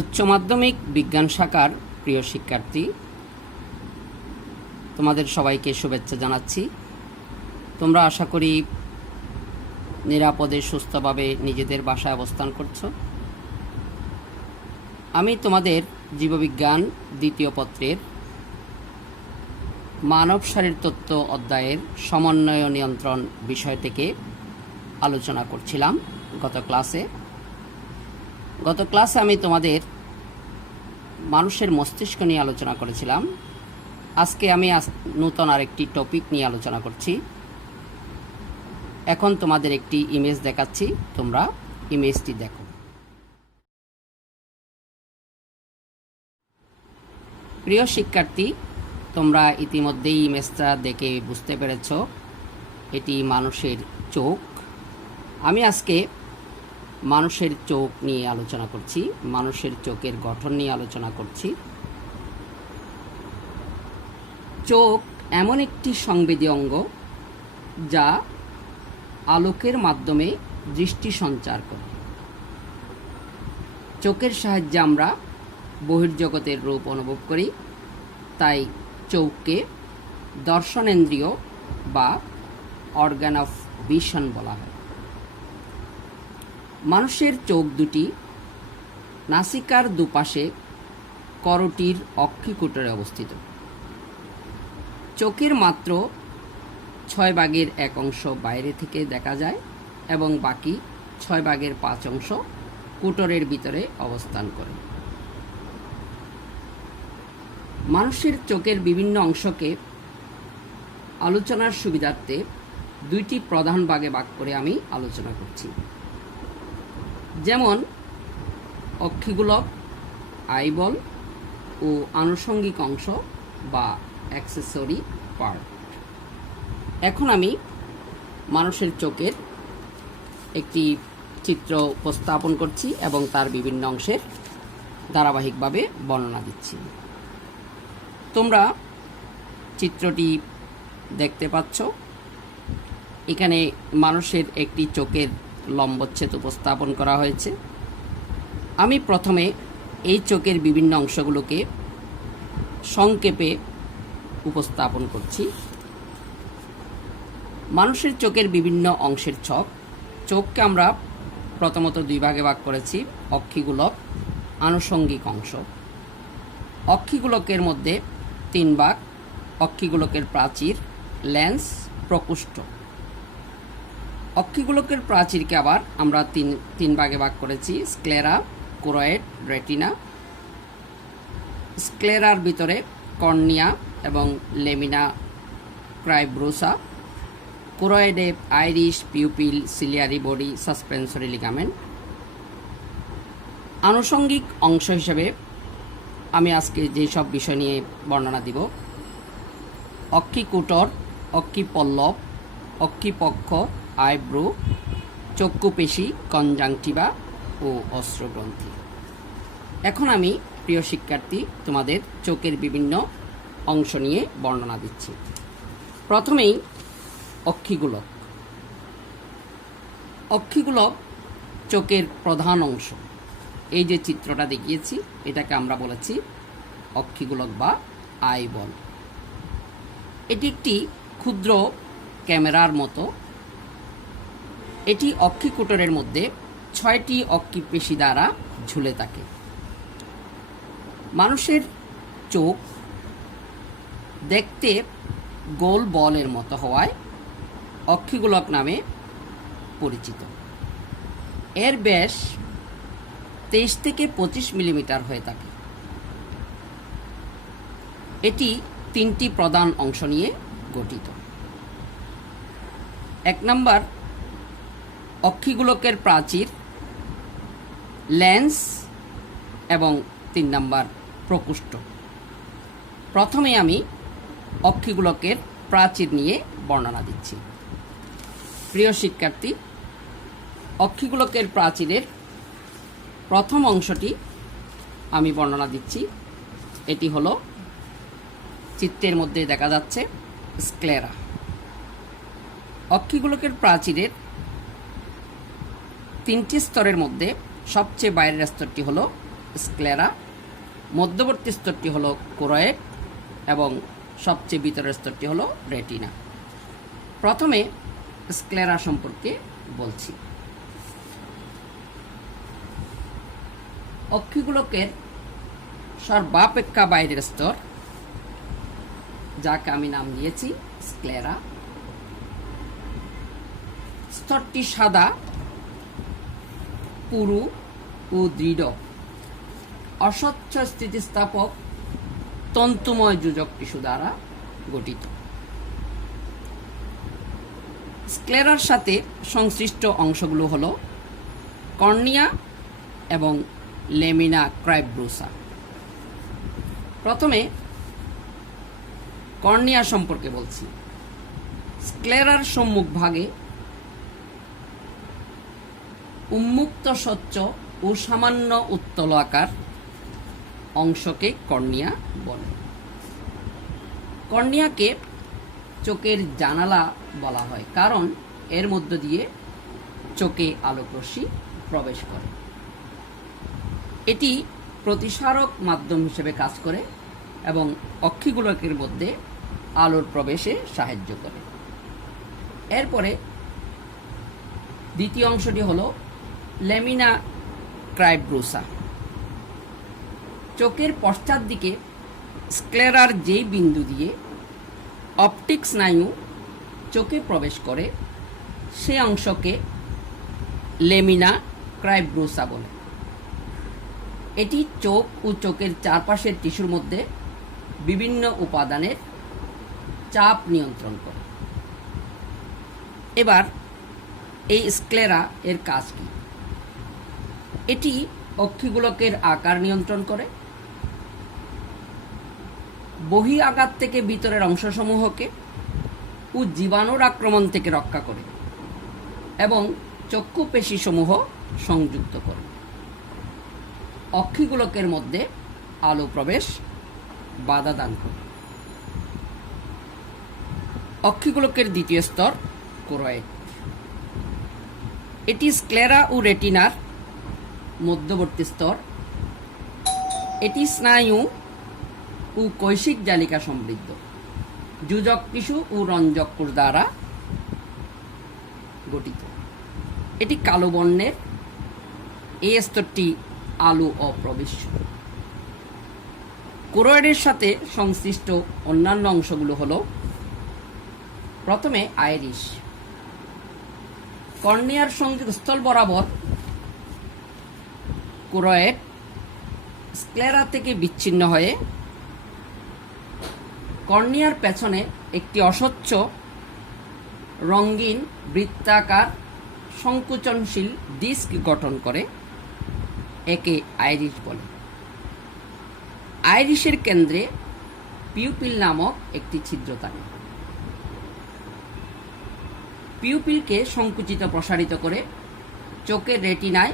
উচ্চ মাধ্যমিক বিজ্ঞান শাখার প্রিয় শিক্ষার্থী, তোমাদের সবাইকে শুভেচ্ছা জানাচ্ছি। তোমরা আশা করি নিরাপদে সুস্থভাবে নিজেদের বাসায় অবস্থান করছো। আমি তোমাদের জীববিজ্ঞান দ্বিতীয় পত্রের মানব শারীরতত্ত্ব অধ্যায়ের সমন্বয় নিয়ন্ত্রণ বিষয় থেকে আলোচনা করছিলাম গত ক্লাসে আমি তোমাদের মানুষের মস্তিষ্ক নিয়ে আলোচনা করেছিলাম। আজকে আমি নতুন আরেকটি টপিক নিয়ে আলোচনা করছি। এখন তোমাদের একটি ইমেজ দেখাচ্ছি, তোমরা ইমেজটি দেখো। প্রিয় শিক্ষার্থী, তোমরা ইতিমধ্যেই ইমেজটা দেখে বুঝতে পেরেছ এটি মানুষের চোখ। আমি আজকে মানুষের চোখ নিয়ে আলোচনা করছি, মানুষের চোখের গঠন নিয়ে আলোচনা করছি। চোখ এমন একটি সংবেদী অঙ্গ যা আলোকের মাধ্যমে দৃষ্টি সঞ্চার করে। চোখের সাহায্যে আমরা বহির্জগতের রূপ অনুভব করি, তাই চোখকে দর্শনেন্দ্রিয় বা অর্গান অফ ভিশন বলা হয়। মানুষের চোখ দুটি নাসিকার দুপাশে করটির অক্ষিকুটরে অবস্থিত। চোখের মাত্র 6 ভাগের 1 অংশ বাইরে থেকে দেখা যায় এবং বাকি 6 ভাগের 5 অংশ কুটরের ভিতরে অবস্থান করে। মানুষের চোখের বিভিন্ন অংশকে আলোচনার সুবিধার্থে 2টি প্রধান ভাগে ভাগ করে আমি আলোচনা করছি, যেমন অক্ষিগোলক, আইবল ও আনুষঙ্গিক অংশ বা অ্যাক্সেসরি পার্ট। এখন আমি মানুষের চোখের একটি চিত্র উপস্থাপন করছি এবং তার বিভিন্ন অংশের ধারাবাহিকভাবে বর্ণনা দিচ্ছি। তোমরা চিত্রটি দেখতে পাচ্ছ। এখানে মানুষের একটি চোখের লম্বচ্ছেদ উপস্থাপন করা হয়েছে। আমি প্রথমে এই চোখের বিভিন্ন অংশগুলোকে সংক্ষেপে উপস্থাপন করছি। মানুষের চোখের বিভিন্ন অংশের চোখকে আমরা প্রথমত 2 ভাগে ভাগ করেছি, অক্ষিগোলক, আনুষঙ্গিক অংশ। অক্ষিগোলকের মধ্যে 3 ভাগ: অক্ষিগোলকের প্রাচীর, লেন্স, প্রকোষ্ঠ। অক্ষিগোলকের প্রাচীরকে আবার আমরা তিন ভাগে ভাগ করেছি: স্ক্লেরা, কোরয়েড, রেটিনা। স্ক্লেরার ভিতরে কর্নিয়া এবং লেমিনা ক্রাইব্রোসা। কোরয়েডে iris, pupil, ciliary body, suspensory ligament. আনুষঙ্গিক অংশ হিসেবে আমি আজকে যেসব বিষয় নিয়ে বর্ণনা দিব: অক্ষিকুটর, অক্ষিপল্লব, অক্ষিপক্ষ, আইব্রো, চক্ষুপেশী, কনজাংটিভা ও অশ্রগ্রন্থি। এখন আমি প্রিয় শিক্ষার্থী তোমাদের চোখের বিভিন্ন অংশ নিয়ে বর্ণনা দিচ্ছি। প্রথমেই অক্ষিগোলক। অক্ষিগোলক চোখের প্রধান অংশ। এই যে চিত্রটা দেখিয়েছি, এটাকে আমরা বলেছি অক্ষিগোলক বা আইবল। এটি একটি ক্ষুদ্র ক্যামেরার মতো। এটি অক্ষিকুটরের মধ্যে 6টি অক্ষিপেশী দ্বারা ঝুলে থাকে। মানুষের চোখ দেখতে গোল বলের মতো হওয়ায় অক্ষিগোলক নামে পরিচিত। এর ব্যাস 23 থেকে 25 মিলিমিটার হয়ে থাকে। এটি 3টি প্রধান অংশ নিয়ে গঠিত। 1 নম্বর অক্ষিগোলকের প্রাচীর, লেন্স এবং 3 নম্বর প্রকোষ্ঠ। প্রথমে আমি অক্ষিগোলকের প্রাচীর নিয়ে বর্ণনা দিচ্ছি। প্রিয় শিক্ষার্থী, অক্ষিগোলকের প্রাচীরের প্রথম অংশটি আমি বর্ণনা দিচ্ছি। এটি হলো চিত্রের মধ্যে দেখা যাচ্ছে স্ক্লেরা। অক্ষিগোলকের প্রাচীরের 3টি স্তরের মধ্যে সবচেয়ে বাইরের স্তরটি হলো স্ক্লেরা, মধ্যবর্তী স্তরটি হলো কোরয়েড এবং সবচেয়ে ভিতরের স্তরটি হলো রেটিনা। প্রথমে স্ক্লেরা সম্পর্কে বলছি। অক্ষিগোলকের সর্বাপেক্ষা বাইরের স্তর, যাকে আমি নাম দিয়েছি স্ক্লেরা, স্তরটি সাদা, পুরু ও দৃঢ়, অস্বচ্ছ স্থিতিস্থাপক তন্তুময় যোজক টিস্যু দ্বারা গঠিত। স্ক্লেরার সাথে সংশ্লিষ্ট অংশগুলো হল কর্নিয়া এবং লেমিনা ক্রাইব্রোসা। প্রথমে কর্নিয়া সম্পর্কে বলছি। স্ক্লেরার সম্মুখ ভাগে উন্মুক্ত স্বচ্ছ ও সামান্য উত্তল আকার অংশকে কর্নিয়া বলে। কর্নিয়াকে চোখের জানালা বলা হয়, কারণ এর মধ্য দিয়ে চোখে আলোকরশ্মি প্রবেশ করে। এটি প্রতিসারক মাধ্যম হিসেবে কাজ করে এবং অক্ষিগোলকের মধ্যে আলোর প্রবেশে সাহায্য করে। এরপরে দ্বিতীয় অংশটি হলো লেমিনা ক্রাইব্রোসা। চোখের পশ্চাৎ দিকে স্ক্লেরার যেই বিন্দু দিয়ে অপটিক স্নায়ু চোখে প্রবেশ করে সে অংশকে লেমিনা ক্রাইব্রোসা বলে। এটি চোখ ও চোখের চারপাশের টিস্যুর মধ্যে বিভিন্ন উপাদানের চাপ নিয়ন্ত্রণ করে। এবার এই স্ক্লেরা এর কাজ কি? এটি অক্ষিগোলকের আকার নিয়ন্ত্রণ করে, বহি আঘাত থেকে ভিতরের অংশসমূহকে ও জীবাণুর আক্রমণ থেকে রক্ষা করে এবং চক্ষু পেশিসমূহ সংযুক্ত করে। অক্ষিগোলকের মধ্যে আলো প্রবেশ বাধা দান করে। অক্ষিগোলকের দ্বিতীয় স্তর কোরয়েড। এটি স্ক্লেরা ও রেটিনার মধ্যবর্তী স্তর। এটি স্নায়ু ও কৈশিক জালিকা সমৃদ্ধ, যোজক টিস্যু ও রঞ্জক কোষ দ্বারা গঠিত। এটি কালো বর্ণের। এই স্তরটি আলো অপ্রবেশ্য। কোরয়েডের সাথে সংশ্লিষ্ট অন্যান্য অংশগুলো হল, প্রথমে আইরিশ। কর্নিয়ার সংযোগস্থল বরাবর কোরয়েড স্ক্লেরা থেকে বিচ্ছিন্ন হয়ে কর্নিয়ার পেছনে একটি অস্বচ্ছ রঙিন বৃত্তাকার সংকুচনশীল ডিস্ক গঠন করে। একে আইরিশ বলে। আইরিশের কেন্দ্রে পিউপিল নামক একটি ছিদ্র থাকে। পিউপিলকে সংকুচিত প্রসারিত করে চোখের রেটিনায়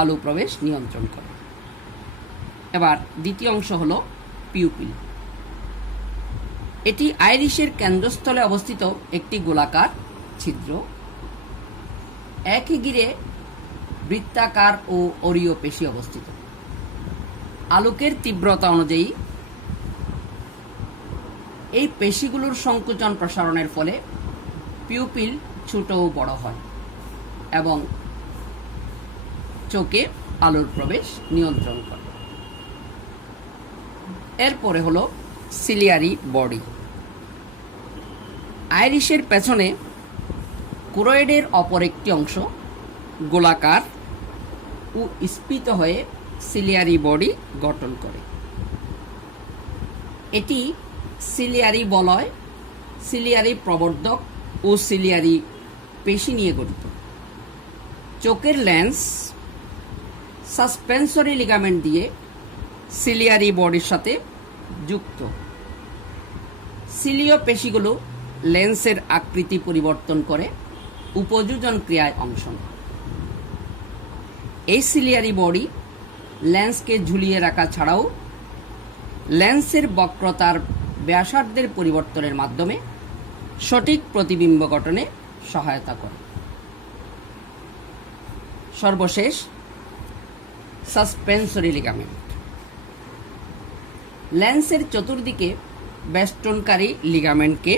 আলো প্রবেশ নিয়ন্ত্রণ করে। এবার দ্বিতীয় অংশ হল পিউপিল। এটি আইরিশের কেন্দ্রস্থলে অবস্থিত একটি গোলাকার ছিদ্র। একই ঘিরে বৃত্তাকার ও অরীয় পেশি অবস্থিত। আলোকের তীব্রতা অনুযায়ী এই পেশিগুলোর সংকুচন প্রসারণের ফলে পিউপিল ছোট ও বড় হয় এবং চোখে আলোর প্রবেশ নিয়ন্ত্রণ করে। এরপরে হলো সিলিয়ারি বডি। আইরিশের পেছনে কোরয়েডের অপর একটি অংশ গোলাকার ও স্ফীত হয়ে সিলিয়ারি বডি গঠন করে। এটি সিলিয়ারি বলয়, সিলিয়ারি প্রবর্ধক ও সিলিয়ারি পেশি নিয়ে গঠিত। চোখের লেন্স সাসপেন্সরি লিগামেন্ট দিয়ে সিলিয়ারি বডির সাথে যুক্ত। সিলীয় পেশিগুলো লেন্সের আকৃতি পরিবর্তন করে উপযোজন ক্রিয়ায় অংশ নেয়। এই সিলিয়ারি বডি লেন্সকে ঝুলিয়ে রাখা ছাড়াও লেন্সের বক্রতার ব্যাসার্ধের পরিবর্তনের মাধ্যমে সঠিক প্রতিবিম্ব গঠনে সহায়তা করে। সর্বশেষ সাসপেনসরি লিগামেন্ট। লেন্সের চতুর্দিকে বেষ্টনকারী লিগামেন্টকে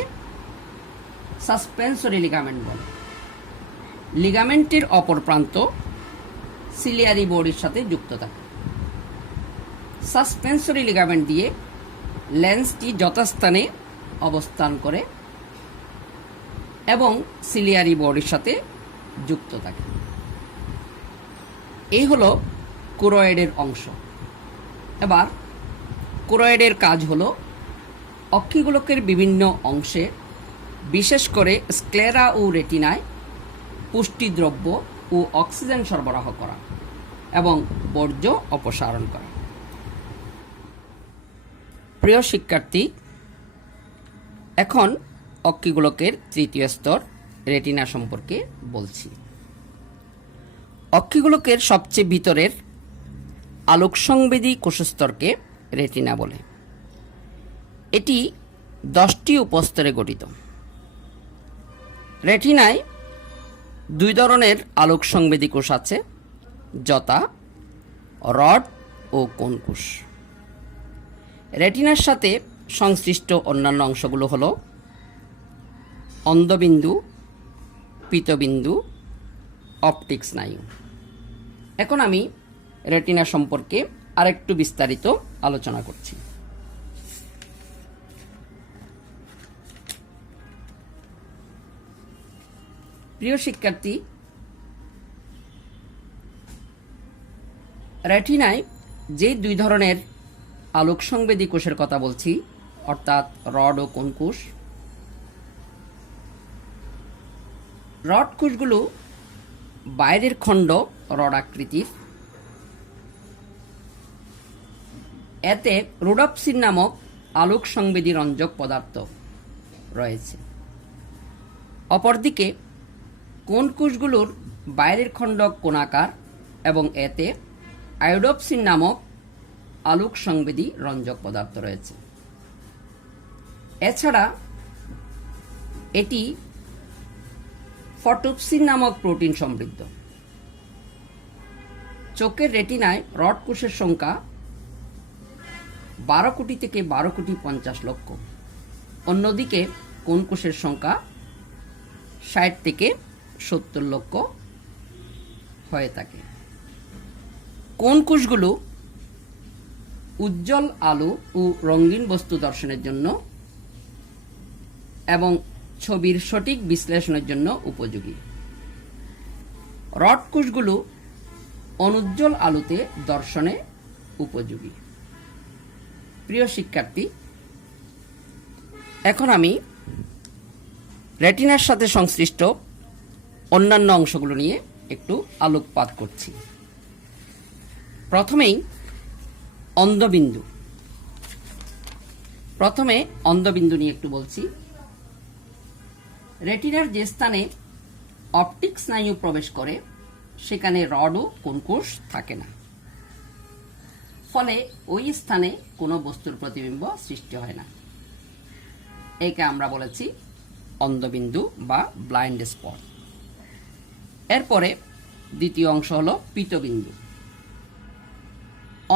সাসপেনসরি লিগামেন্ট বলে। লিগামেন্টের অপর প্রান্ত সিলিয়ারি বডির সাথে যুক্ত থাকে। সাসপেনসরি লিগামেন্ট দিয়ে লেন্সটি যথাস্থানে অবস্থান করে এবং সিলিয়ারি বডির সাথে যুক্ত থাকে। এই হলো কোরয়েডের অংশ। এবার কোরয়েডের কাজ হলো অক্ষিগোলকের বিভিন্ন অংশে, বিশেষ করে স্ক্লেরা ও রেটিনায় পুষ্টিদ্রব্য ও অক্সিজেন সরবরাহ করা এবং বর্জ্য অপসারণ করা। প্রিয় শিক্ষার্থী, এখন অক্ষিগোলকের তৃতীয় স্তর রেটিনা সম্পর্কে বলছি। অক্ষিগোলকের সবচেয়ে ভিতরের আলোকসংবেদী কোষস্তরকে রেটিনা বলে। এটি 10টি উপস্তরে গঠিত। রেটিনায় 2 ধরনের আলোকসংবেদী কোষ আছে, যথা রড ও কোন কোষ। রেটিনার সাথে সংশ্লিষ্ট অন্যান্য অংশগুলো হলো অন্ধবিন্দু, পীতবিন্দু, অপটিক স্নায়ু। এখন আমি রেটিনা সম্পর্কে আরেকটু বিস্তারিত আলোচনা করছি। প্রিয় শিক্ষার্থী, রেটিনায় যে 2 ধরনের আলোকসংবেদী কোষের কথা বলছি, অর্থাৎ রড ও কোন কোষ। রড কোষগুলো বাইরের খণ্ড রড আকৃতির। এতে রোডোপ্সিন নামক আলোকসংবেদী রঞ্জক পদার্থ রয়েছে। অপরদিকে কোন কোষগুলোর বাইরের খণ্ড কোণাকার এবং এতে আয়োডোপসিন নামক আলোকসংবেদী রঞ্জক পদার্থ রয়েছে। এছাড়া এটি ফটোপসিন নামক প্রোটিন সমৃদ্ধ। চোখের রেটিনায় রড কোষের সংখ্যা 12 কোটি থেকে 12 কোটি 50 লক্ষ। অন্যদিকে কোন কোষের সংখ্যা 60 থেকে 70 লক্ষ হয়ে থাকে। কোন কোষগুলো উজ্জ্বল আলো ও রঙিন বস্তু দর্শনের জন্য এবং ছবির সঠিক বিশ্লেষণের জন্য উপযোগী। রড কোষগুলো অনুজ্জ্বল আলোতে দর্শনে উপযোগী। প্রিয় শিক্ষার্থী, এখন আমি রেটিনার সাথে সংশ্লিষ্ট অন্যান্য অংশগুলো নিয়ে একটু আলোকপাত করছি। প্রথমেই অন্ধবিন্দু। প্রথমে অন্ধবিন্দু নিয়ে একটু বলছি। রেটিনার যে স্থানে অপটিক স্নায়ু প্রবেশ করে সেখানে রড ও কোন কোষ থাকে না, ফলে ওই স্থানে কোনো বস্তুর প্রতিবিম্ব সৃষ্টি হয় না। একে আমরা বলেছি অন্ধবিন্দু বা ব্লাইন্ড স্পট। এরপরে দ্বিতীয় অংশ হলো পীতবিন্দু।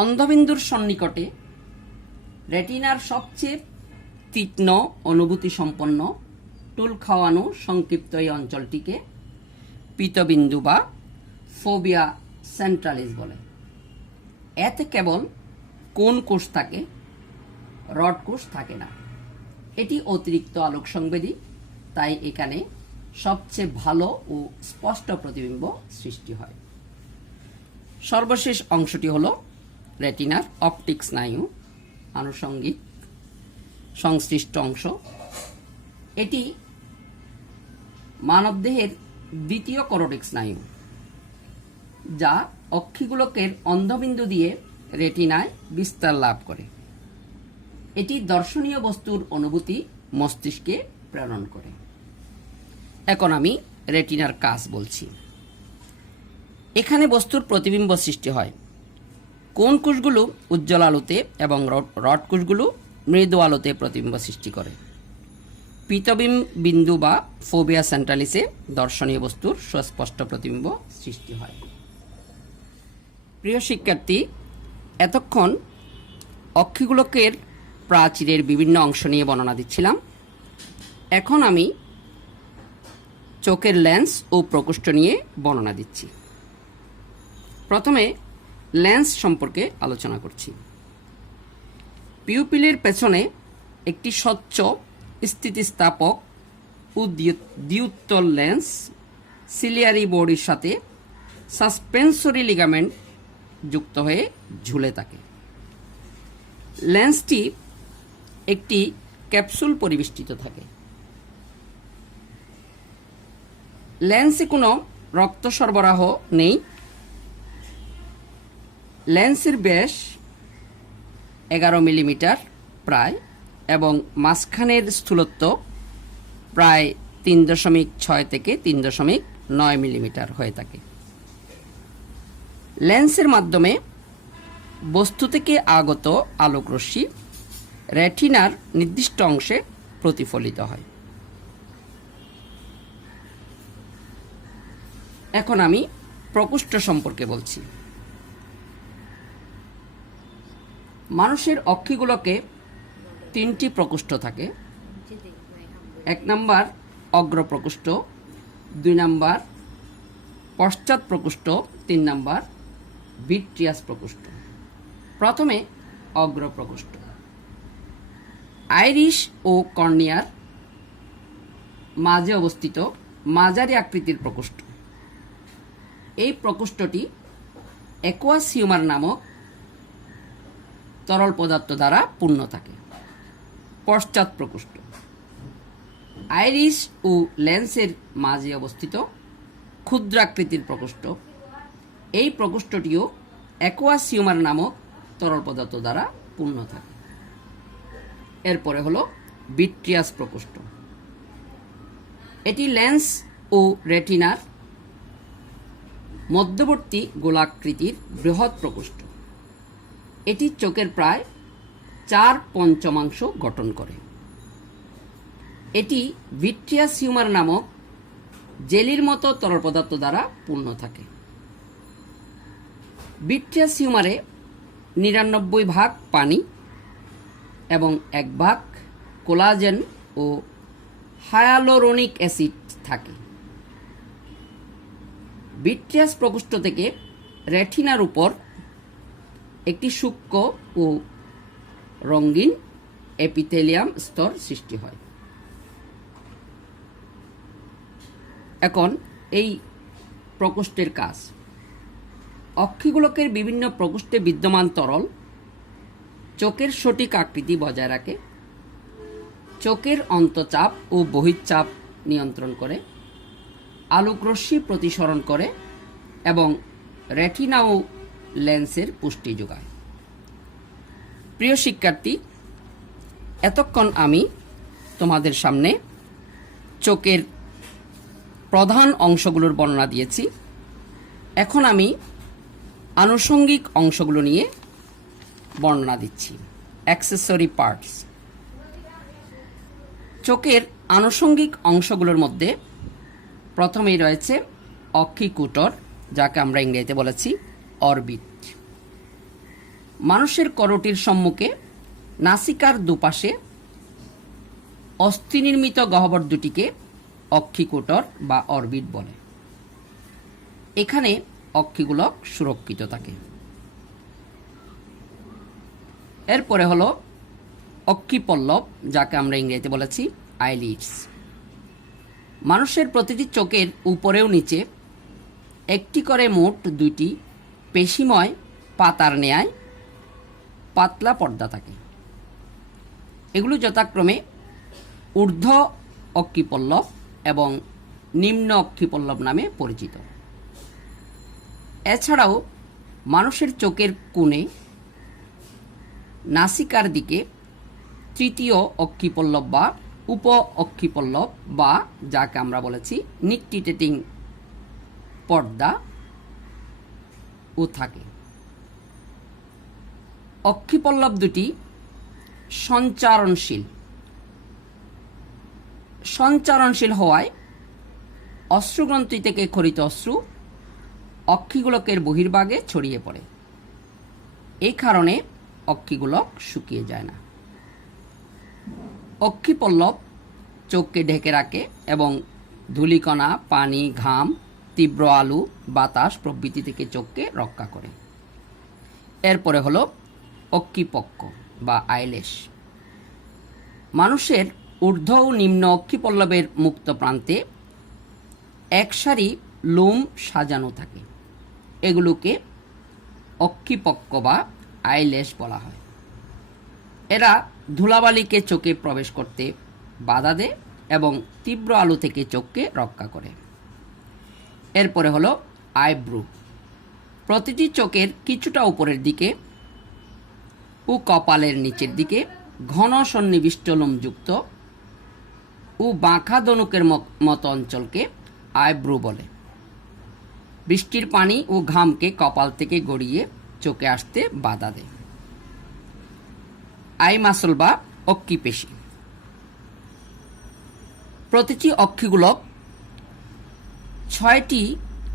অন্ধবিন্দুর সন্নিকটে রেটিনার সবচেয়ে তীক্ষ্ণ অনুভূতি সম্পন্ন টুল খাওয়ানো সংক্ষিপ্ত এই অঞ্চলটিকে পীতবিন্দু বা ফোবিয়া সেন্ট্রালিস বলে। এতে কেবল কোন কোষ থাকে, রড কোষ থাকে না। এটি অতিরিক্ত আলোক সংবেদী, তাই এখানে সবচেয়ে ভালো ও স্পষ্ট প্রতিবিম্ব সৃষ্টি হয়। সর্বশেষ অংশটি হলো রেটিনার অপটিক স্নায়ু, আনুষঙ্গিক সংশ্লিষ্ট অংশ। এটি মানবদেহের দ্বিতীয় করোটিক স্নায়ু, যা অক্ষিগোলকের অন্ধবিন্দু দিয়ে রেটিনায় বিস্তার লাভ করে। এটি দর্শনীয় বস্তুর অনুভূতি মস্তিষ্কে প্রেরণ করে। এখন আমি রেটিনার কাজ বলছি। এখানে বস্তুর প্রতিবিম্ব সৃষ্টি হয়। কোন কোষগুলো উজ্জ্বল আলোতে এবং রড কোষগুলো মৃদু আলোতে প্রতিবিম্ব সৃষ্টি করে। পীতবিন্দু বা ফোবিয়া সেন্ট্রালিসে দর্শনীয় বস্তুর সুস্পষ্ট প্রতিবিম্ব সৃষ্টি হয়। প্রিয় শিক্ষার্থী, এতক্ষণ অক্ষিগোলকের প্রাচীরের বিভিন্ন অংশ নিয়ে বর্ণনা দিচ্ছিলাম। এখন আমি চোখের লেন্স ও প্রকোষ্ঠ নিয়ে বর্ণনা দিচ্ছি। প্রথমে লেন্স সম্পর্কে আলোচনা করছি। পিউপিলের পেছনে একটি স্বচ্ছ স্থিতিস্থাপক ও দ্বিউত্তল লেন্স সিলিয়ারি বডির সাথে সাসপেন্সরি লিগামেন্ট যুক্ত হয়ে ঝুলে থাকে। লেন্সটি একটি ক্যাপসুল পরিবেষ্টিত থাকে। লেন্সে কোনো রক্ত সরবরাহ নেই। লেন্সের ব্যাস 11 মিলিমিটার প্রায় এবং মাঝখানের স্থূলত্ব প্রায় 3.6 থেকে 3.9 মিলিমিটার হয়ে থাকে। লেন্সের মাধ্যমে বস্তু থেকে আগত আলোকরশ্মি রেটিনার নির্দিষ্ট অংশে প্রতিফলিত হয়। এখন আমি প্রকোষ্ঠ সম্পর্কে বলছি। মানুষের অক্ষিগোলকে 3টি প্রকোষ্ঠ থাকে। 1 নম্বর অগ্রপ্রকোষ্ঠ, 2 নম্বর পশ্চাৎ প্রকোষ্ঠ, 3 নম্বর ভিট্রিয়াস প্রকোষ্ঠ। প্রথমে অগ্রপ্রকোষ্ঠ। আইরিশ ও কর্নিয়ার মাঝে অবস্থিত মাঝারি আকৃতির প্রকোষ্ঠ। এই প্রকোষ্ঠটি অ্যাকুয়াস হিউমার নামক তরল পদার্থ দ্বারা পূর্ণ থাকে। পশ্চাৎ প্রকোষ্ঠ। আইরিশ ও লেন্সের মাঝে অবস্থিত ক্ষুদ্রাকৃতির প্রকোষ্ঠ। এই প্রকোষ্ঠটিও অ্যাকুয়াস হিউমার নামক তরল পদার্থ দ্বারা পূর্ণ থাকে। এরপরে হলো ভিট্রিয়াস প্রকোষ্ঠ। এটি লেন্স ও রেটিনার মধ্যবর্তী গোলাকৃতির বৃহৎ প্রকোষ্ঠ। এটি চোখের প্রায় 4/5 গঠন করে। এটি ভিট্রিয়াস হিউমার নামক জেলির মতো তরল পদার্থ দ্বারা পূর্ণ থাকে। ভিট্রিয়াস হিউমারে 99% পানি এবং 1% কোলাজেন ও হায়ালুরোনিক অ্যাসিড থাকে। ভিট্রিয়াস প্রকোষ্ঠ থেকে রেটিনার উপর একটি সূক্ষ্ম ও রঙিন এপিথেলিয়াম স্তর সৃষ্টি হয়। এখন এই প্রকোষ্ঠের কাজ। অক্ষিগোলকের বিভিন্ন প্রকোষ্ঠে বিদ্যমান তরল চোখের সঠিক আকৃতি বজায় রাখে, চোখের অন্তঃচাপ ও বহিঃচাপ নিয়ন্ত্রণ করে, আলোকরশ্মি প্রতিসরণ করে এবং রেটিনা ও লেন্সের পুষ্টি যোগায়। প্রিয় শিক্ষার্থী, এতক্ষণ আমি তোমাদের সামনে চোখের প্রধান অংশগুলোর বর্ণনা দিয়েছি। এখন আমি আনুষঙ্গিক অংশগুলো নিয়ে বর্ণনা দিচ্ছি। Accessory parts. চোখের আনুষঙ্গিক অংশগুলোর মধ্যে প্রথমেই রয়েছে অক্ষিকুটর, যাকে আমরা ইংরেজিতে বলেছি অরবিট। মানুষের করোটির সম্মুখে নাসিকার দুপাশে অস্থি নির্মিত গহ্বর দুটিকে অক্ষিকুটর বা অরবিট বলে। এখানে অক্ষিগোলক সুরক্ষিত থাকে। এরপরে হলো অক্ষিপল্লব, যাকে আমরা ইংরেজিতে বলেছি আইলিডস। মানুষের প্রতিটি চোখের উপরে ও নিচে একটি করে মোট 2টি পেশিময় পাতার ন্যায় পাতলা পর্দা থাকে। এগুলো যথাক্রমে ঊর্ধ্ব অক্ষিপল্লব এবং নিম্ন অক্ষিপল্লব নামে পরিচিত। এছাড়াও মানুষের চোখের কোণে নাসিকার দিকে তৃতীয় অক্ষিপল্লব বা উপ অক্ষিপল্লব বা যাকে আমরা বলেছি নিকটিটেটিং পর্দা ও থাকে। অক্ষিপল্লব দুটি সঞ্চারণশীল হওয়ায় অশ্রুগ্রন্থি থেকে ক্ষরিত অশ্রু অক্ষিগোলকের বহির্ভাগে ছড়িয়ে পড়ে। এই কারণে অক্ষিগোলক শুকিয়ে যায় না। অক্ষিপল্লব চোখকে ঢেকে রাখে এবং ধূলিকণা, পানি, ঘাম, তীব্র আলো, বাতাস প্রভৃতি থেকে চোখকে রক্ষা করে। এরপরে হলো অক্ষিপক্ষ বা আইলেশ। মানুষের ঊর্ধ্ব ও নিম্ন অক্ষিপল্লবের মুক্ত প্রান্তে এক সারি লোম সাজানো থাকে। এগুলোকে অক্ষিপক্ষ বা আইলেশ বলা হয়। এরা ধুলাবালিকে চোখে প্রবেশ করতে বাধা দেয় এবং তীব্র আলো থেকে চোখকে রক্ষা করে। এরপরে হলো আইব্রু। প্রতিটি চোখের কিছুটা উপরের দিকে ও কপালের নিচের দিকে ঘন সন্নিবিষ্ট লোমযুক্ত ও বাঁকা ধনুকের মতো অঞ্চলকে আইব্রু বলে। বৃষ্টির পানি ও ঘামকে কপাল থেকে গড়িয়ে চোখে আসতে বাধা দেয়। আই মাসল বা অক্ষিপেশি। প্রতিটি অক্ষিগোলক 6টি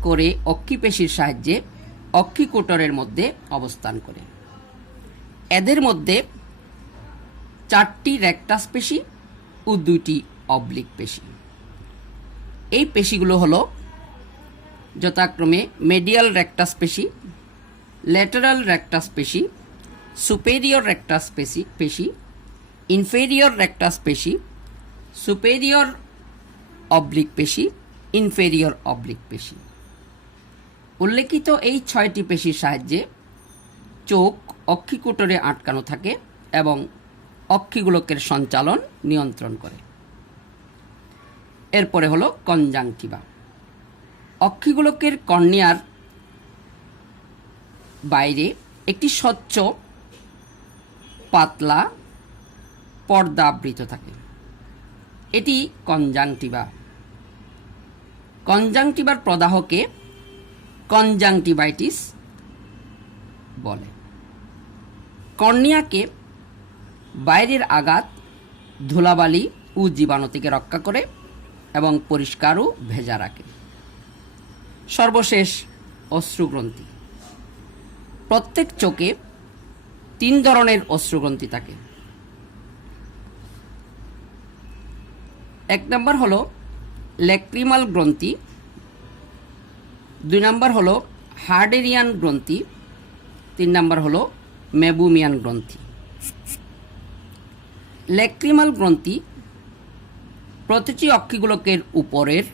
করে অক্ষিপেশির সাহায্যে অক্ষিকোটরের মধ্যে অবস্থান করে। এদের মধ্যে 4টি রেকটাস পেশি ও 2টি অবলিক পেশি। এই পেশিগুলো হলো যথাক্রমে মেডিয়াল রেকটাস পেশি, ল্যাটেরাল রেকটাস পেশি, সুপেরিয়র রেকটাস পেশি, ইনফেরিয়র রেকটাস পেশি, সুপেরিয়র অবলিক পেশি, ইনফেরিয়র অবলিক পেশি। উল্লেখিত এই 6টি পেশির সাহায্যে চোখ অক্ষিকোটরে আটকানো থাকে এবং অক্ষিগোলকের সঞ্চালন নিয়ন্ত্রণ করে। এরপরে হলো কনজাংটিভা। অক্ষিগোলকের কর্নিয়ার বাইরে একটি স্বচ্ছ পাতলা পর্দা আবৃত থাকে। এটি কনজাংটিভা। কনজাংটিভার প্রদাহকে কনজাংটিভাইটিস বলে। কর্নিয়াকে বাইরের আঘাত, ধুলাবালি ও জীবাণু থেকে রক্ষা করে এবং পরিষ্কার ও ভেজা রাখে। সর্বশেষ অশ্রুগ্রন্থি। প্রত্যেক চোখে 3 ধরনের অশ্রুগ্রন্থি থাকে। 1 নম্বর হলো ল্যাক্রিমাল গ্রন্থি, 2 নম্বর হলো হার্ডেরিয়ান গ্রন্থি, 3 নম্বর হলো মেবুমিয়ান গ্রন্থি। ল্যাক্রিমাল গ্রন্থি প্রতিটি অক্ষিগোলকের উপরের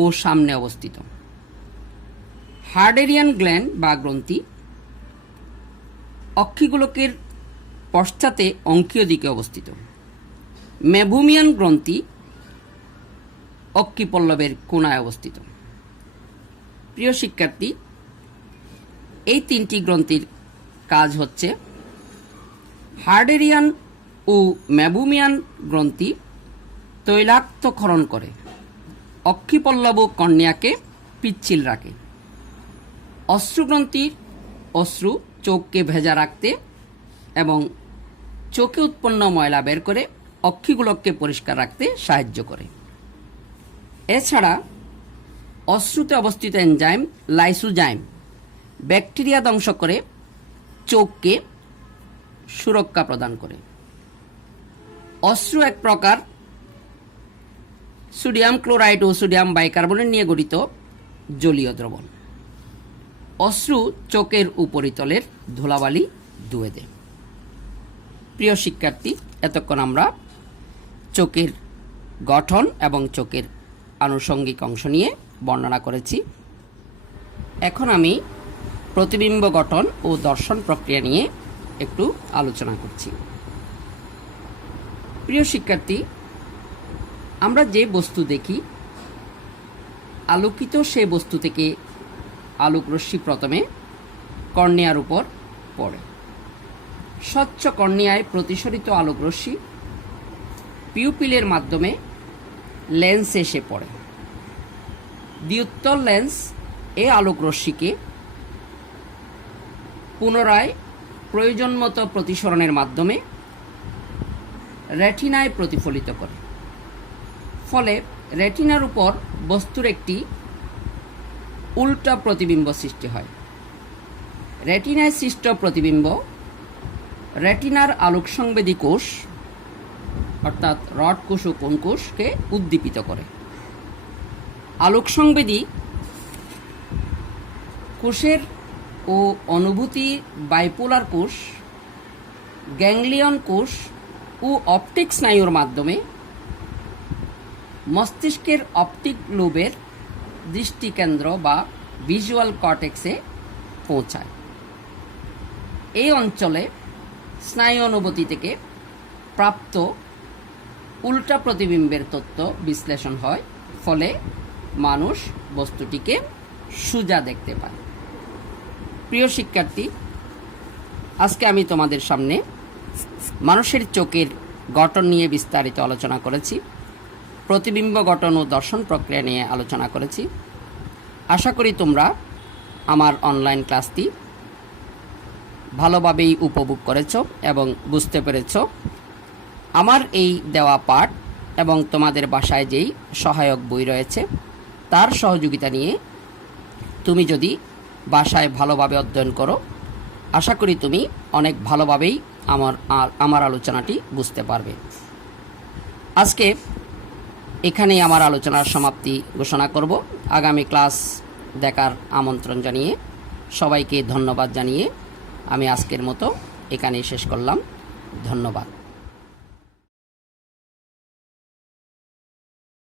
ও সামনে অবস্থিত। হার্ডেরিয়ান গ্ল্যান্ড বা গ্রন্থি অক্ষিগোলকের পশ্চাতে অঙ্কীয় দিকে অবস্থিত। মেবুমিয়ান গ্রন্থি অক্ষিপল্লবের কোণায় অবস্থিত। প্রিয় শিক্ষার্থী, এই 3টি গ্রন্থির কাজ হচ্ছে হার্ডেরিয়ান ও মেবুমিয়ান গ্রন্থি তৈলাক্তক্ষরণ করে, অক্ষিপল্লব ও কর্নিয়াকে পিচ্ছিল রাখে। অশ্রুগ্রন্থির অশ্রু চোখকে ভেজা রাখতে এবং চোখে উৎপন্ন ময়লা বের করে অক্ষিগোলককে পরিষ্কার রাখতে সাহায্য করে। এছাড়া অশ্রুতে অবস্থিত এনজাইম লাইসোজাইম ব্যাকটেরিয়া ধ্বংস করে চোখকে সুরক্ষা প্রদান করে। অশ্রু এক প্রকার সোডিয়াম ক্লোরাইড ও সোডিয়াম বাইকার্বনেট নিয়ে গঠিত জলীয় দ্রবণ। অশ্রু চোখের উপরিতলের ধুলাবালি ধুয়ে দেয়। প্রিয় শিক্ষার্থী, এতক্ষণ আমরা চোখের গঠন এবং চোখের আনুষঙ্গিক অংশ নিয়ে বর্ণনা করেছি। এখন আমি প্রতিবিম্ব গঠন ও দর্শন প্রক্রিয়া নিয়ে একটু আলোচনা করছি। প্রিয় শিক্ষার্থী, আমরা যে বস্তু দেখি, আলোকিত সে বস্তু থেকে আলোকরশ্মি প্রথমে কর্নিয়ার উপর পড়ে। স্বচ্ছ কর্নিয়ায় প্রতিসরিত আলোকরশ্মি পিউপিলের মাধ্যমে লেন্সে এসে পড়ে। দ্বিউত্তল লেন্স এই আলোকরশ্মিকে পুনরায় প্রয়োজন মতো প্রতিসরণের মাধ্যমে রেটিনায় প্রতিফলিত করে। ফলে রেটিনার উপর বস্তুর একটি উল্টা প্রতিবিম্ব সৃষ্টি হয়। রেটিনায় সৃষ্ট প্রতিবিম্ব রেটিনার আলোকসংবেদী কোষ অর্থাৎ রড কোষ ও কোন কোষকে উদ্দীপিত করে। আলোকসংবেদী কোষের ও অনুভূতি বাইপোলার কোষ, গ্যাংলিয়ন কোষ ও অপটিক স্নায়ুর মাধ্যমে মস্তিষ্কের অপটিক লোবের দৃষ্টিকেন্দ্র বা ভিজুয়াল কর্টেক্সে পৌঁছায়। এই অঞ্চলে স্নায়ু অনুভূতি থেকে প্রাপ্ত উল্টা প্রতিবিম্বের তথ্য বিশ্লেষণ হয়, ফলে মানুষ বস্তুটিকে সোজা দেখতে পায়। প্রিয় শিক্ষার্থী, আজকে আমি তোমাদের সামনে মানুষের চোখের গঠন নিয়ে বিস্তারিত আলোচনা করেছি, প্রতিবিম্ব গঠন ও দর্শন প্রক্রিয়া নিয়ে আলোচনা করেছি। আশা করি তোমরা আমার অনলাইন ক্লাসটি ভালোভাবেই উপভোগ করেছ এবং বুঝতে পেরেছ। আমার এই দেওয়া পাঠ এবং তোমাদের বাসায় যেই সহায়ক বই রয়েছে তার সহযোগিতা নিয়ে তুমি যদি বাসায় ভালোভাবে অধ্যয়ন করো, আশা করি তুমি অনেক ভালোভাবেই আমার আলোচনাটি বুঝতে পারবে। আজকে এখানেই আমার আলোচনার সমাপ্তি ঘোষণা করব। আগামী ক্লাস দেখার আমন্ত্রণ জানিয়ে সবাইকে ধন্যবাদ জানিয়ে আমি আজকের মতো এখানেই শেষ করলাম। ধন্যবাদ।